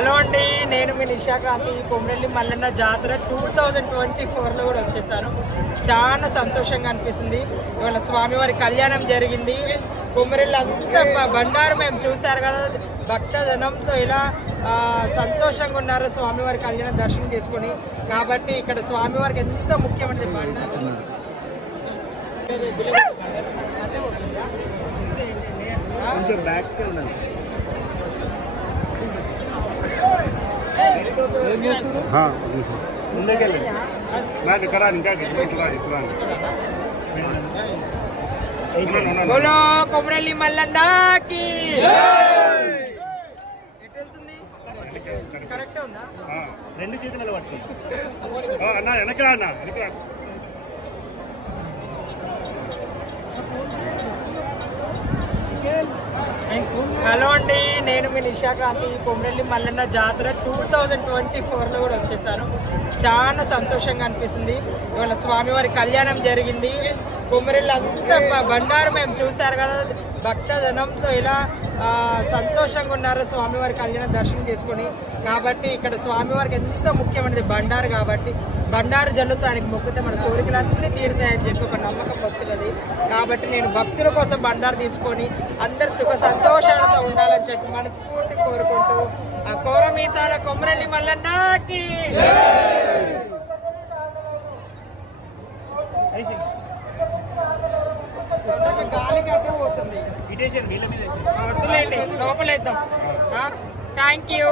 Hello అండి, నేను మీ నిషాకాంతి. కొమరెల్లి మల్లన్న జాతర 2024లో కూడా వచ్చేసాను. చాలా సంతోషంగా అనిపిస్తుంది. ఇవాళ స్వామివారి కళ్యాణం జరిగింది. కొమరెల్లి అంతా బండారు మేము చూశారు కదా, భక్తజనంతో ఇలా సంతోషంగా ఉన్నారు స్వామివారి కళ్యాణం దర్శనం చేసుకుని. కాబట్టి ఇక్కడ స్వామివారికి ఎంత ముఖ్యమైనది బండారు. బోలో కొమరెల్లి మల్లన్నకి. కరెక్ట్ ఉందా? రెండు చేతులు పట్టుకుంటా అన్న వెనక అన్న వెనక. హలో అండి, నేను మీ నిషాకాంతి. కొమరెల్లి మల్లన్న జాతర 2024లో కూడా వచ్చేసాను. చాలా సంతోషంగా అనిపిస్తుంది. ఇవాళ స్వామివారి కళ్యాణం జరిగింది. కొమరెల్లి అంతా బండారు మేము చూశారు కదా, భక్తజనంతో ఇలా సంతోషంగా ఉన్నారు స్వామివారి కళ్యాణం దర్శనం చేసుకుని. కాబట్టి ఇక్కడ స్వామివారికి ఎంత ముఖ్యమైనది బండారు. కాబట్టి బండారు జల్లుతో ఆయనకి మొక్కితే మన కోరికలన్నీ తీరుతాయని చెప్పి ఒక నమ్మకం భక్తులది. కాబట్టి నేను భక్తుల కోసం బండారు తీసుకొని అందరు సుఖ సంతోషాలతో ఉండాలని చెప్పి మనస్ఫూర్తి కోరుకుంటూ ఆ కోరమీసాల కొమరెల్లి మల్లన్నకి గాలి కట్టే పోతుంది. ఇటేషన్ వీళ్ళ మీద లోపలేద్దాం. Thank you.